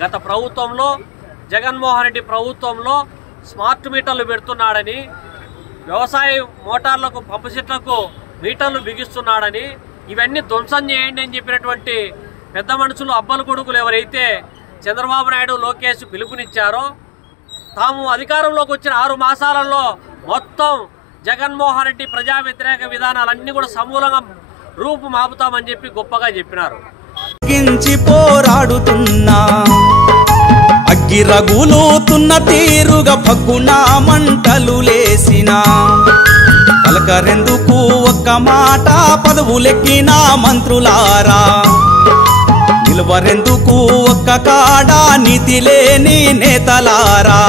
గత ప్రభుత్వంలో జగన్మోహన్ రెడ్డి ప్రభుత్వంలో స్మార్ట్ మీటర్లు పెడుతున్నాడని, వ్యవసాయ మోటార్లకు పంపు సెట్లకు మీటర్లు బిగిస్తున్నాడని, ఇవన్నీ ధ్వంసం చేయండి అని చెప్పినటువంటి పెద్ద మనుషులు అబ్బల కొడుకులు ఎవరైతే చంద్రబాబు నాయుడు లోకేష్ పిలుపునిచ్చారో, తాము అధికారంలోకి వచ్చిన 6 మాసాలలో మొత్తం జగన్మోహన్ రెడ్డి ప్రజా వ్యతిరేక విధానాలన్నీ కూడా సమూలంగా రూపు మాపుతామని చెప్పి గొప్పగా చెప్పినారు. పోరాడుతున్నా అగ్గి రగులుతున్న తీరుగా పగ్గున మంటలు లేసిన, పలకరెందుకు ఒక్క మాట పదవులెక్కిన మంత్రులారా, నిలవరెందుకు ఒక్క కాడ నీతి లేని నేతలారా.